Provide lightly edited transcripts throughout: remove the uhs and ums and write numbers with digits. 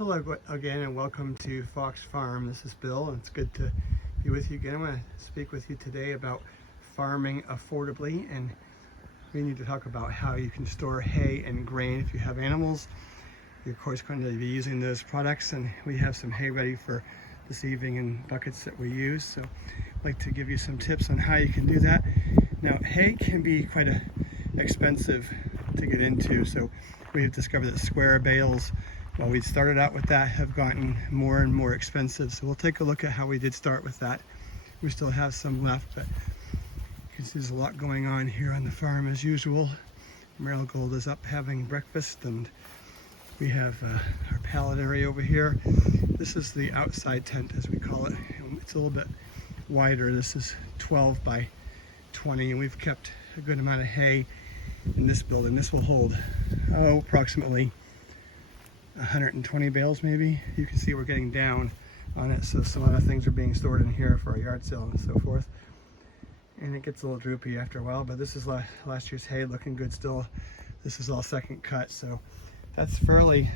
Again, and welcome to Fox Farm. This is Bill and it's good to be with you again. I want to speak with you today about farming affordably, and we need to talk about how you can store hay and grain if you have animals. You're of course going to be using those products, and we have some hay ready for this evening in buckets that we use. So I'd like to give you some tips on how you can do that. Now, hay can be quite expensive to get into, so we have discovered that square bales, well, we started out with that, have gotten more and more expensive. So we'll take a look at how we did start with that. We still have some left, but you can see there's a lot going on here on the farm as usual. Marigold is up having breakfast, and we have our pallet area over here. This is the outside tent, as we call it. It's a little bit wider. This is 12 by 20, and we've kept a good amount of hay in this building. This will hold, approximately 120 bales maybe. You can see we're getting down on it, so some other things are being stored in here for a yard sale and so forth. And it gets a little droopy after a while, but this is last year's hay, looking good still. This is all second cut, so that's fairly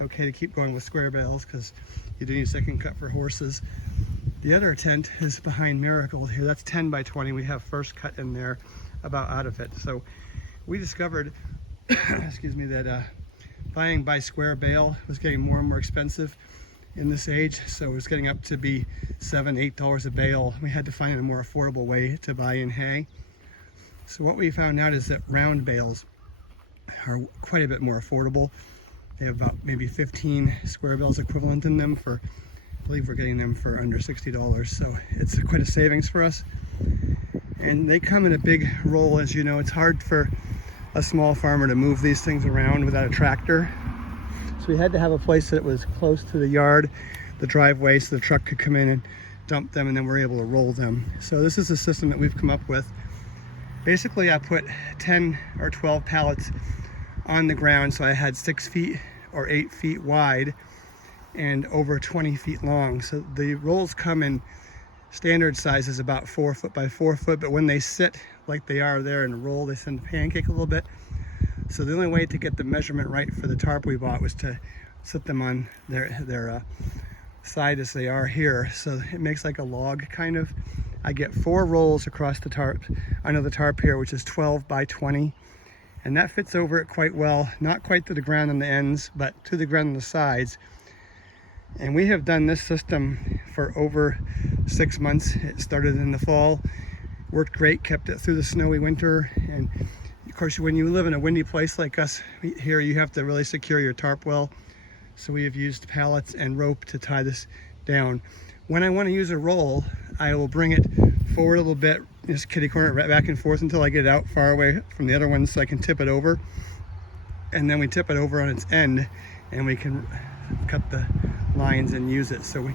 okay to keep going with square bales because you do need second cut for horses. The other tent is behind Marigold here. That's 10 by 20. We have first cut in there, about out of it. So we discovered excuse me, that buying by square bale was getting more and more expensive in this age. So it was getting up to be $7-8 a bale. We had to find a more affordable way to buy in hay. So what we found out is that round bales are quite a bit more affordable. They have about maybe 15 square bales equivalent in them for, I believe we're getting them for under $60. So it's quite a savings for us. And they come in a big roll. As you know, it's hard for a small farmer to move these things around without a tractor. So we had to have a place that was close to the yard, the driveway, so the truck could come in and dump them, and then we're able to roll them. So this is a system that we've come up with. Basically, I put 10 or 12 pallets on the ground, so I had 6 feet or 8 feet wide and over 20 feet long. So the rolls come in standard sizes, about 4 foot by 4 foot, but when they sit like they are there in a roll, they tend to pancake a little bit. So the only way to get the measurement right for the tarp we bought was to sit them on their side as they are here. So it makes like a log kind of. I get 4 rolls across the tarp, under the tarp here, which is 12 by 20. And that fits over it quite well, not quite to the ground on the ends, but to the ground on the sides. And we have done this system for over 6 months. It started in the fall, worked great, kept it through the snowy winter. And of course, when you live in a windy place like us here, you have to really secure your tarp well. So we have used pallets and rope to tie this down. When I want to use a roll, I will bring it forward a little bit, just kitty corner it back and forth until I get it out far away from the other one so I can tip it over. And then we tip it over on its end and we can cut the lines and use it. So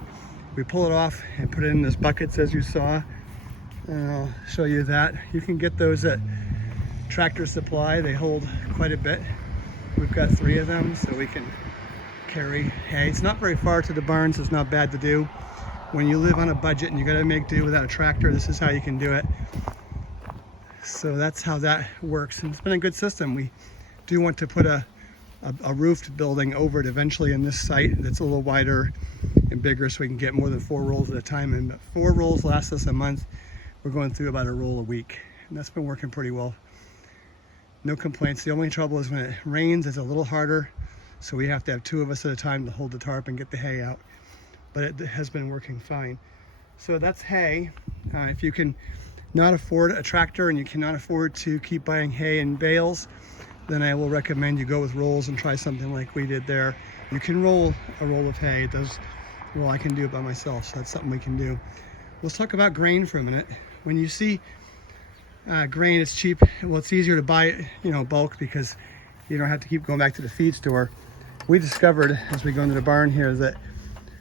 we pull it off and put it in those buckets as you saw. And I'll show you that. You can get those at Tractor Supply. They hold quite a bit. We've got 3 of them, so we can carry hay. It's not very far to the barn, so it's not bad to do. When you live on a budget and you gotta make do without a tractor, this is how you can do it. So that's how that works, and it's been a good system. We do want to put a roofed building over it eventually in this site that's a little wider and bigger, so we can get more than 4 rolls at a time. And 4 rolls last us a month. We're going through about a roll a week, and that's been working pretty well. No complaints. The only trouble is when it rains, it's a little harder, so we have to have 2 of us at a time to hold the tarp and get the hay out. But it has been working fine. So that's hay. If you can not afford a tractor and you cannot afford to keep buying hay in bales, then I will recommend you go with rolls and try something like we did there. You can roll a roll of hay. It does, well, I can do it by myself, so that's something we can do. Let's talk about grain for a minute. When you see grain, it's cheap. Well, it's easier to buy it, bulk, because you don't have to keep going back to the feed store. We discovered as we go into the barn here that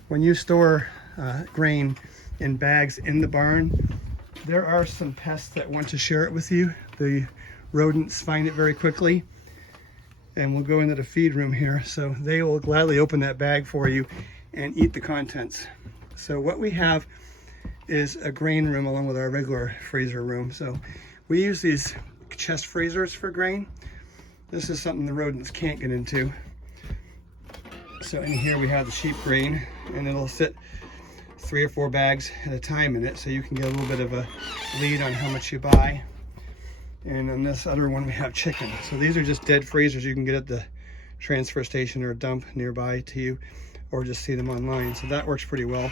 when you store grain in bags in the barn, there are some pests that want to share it with you. The rodents find it very quickly, and we'll go into the feed room here. So they will gladly open that bag for you and eat the contents. So what we have is a grain room along with our regular freezer room. So we use these chest freezers for grain. This is something the rodents can't get into. So in here we have the sheep grain, and it'll fit 3 or 4 bags at a time in it, so you can get a little bit of a lead on how much you buy. And on this other one we have chicken. So these are just dead freezers you can get at the transfer station or a dump nearby to you, or just see them online. So that works pretty well.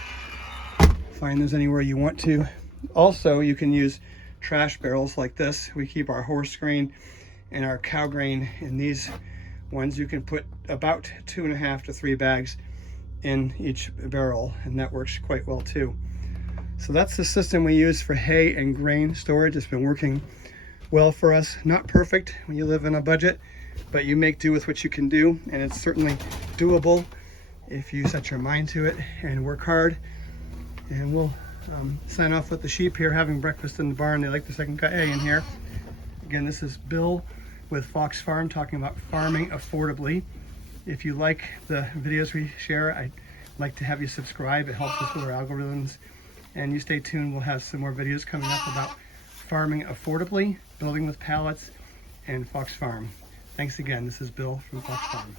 Find those anywhere you want to. Also, you can use trash barrels like this. We keep our horse grain and our cow grain in these ones. You can put about 2.5 to 3 bags in each barrel, and that works quite well too. So that's the system we use for hay and grain storage. It's been working well for us. Not perfect when you live in a budget, but you make do with what you can do, and it's certainly doable if you set your mind to it and work hard. And we'll sign off with the sheep here having breakfast in the barn. They like the second cut hay in here. Again, this is Bill with Fox Farm talking about farming affordably. If you like the videos we share, I'd like to have you subscribe. It helps us with our algorithms. And you stay tuned. We'll have some more videos coming up about farming affordably, building with pallets, and Fox Farm. Thanks again. This is Bill from Fox Farm.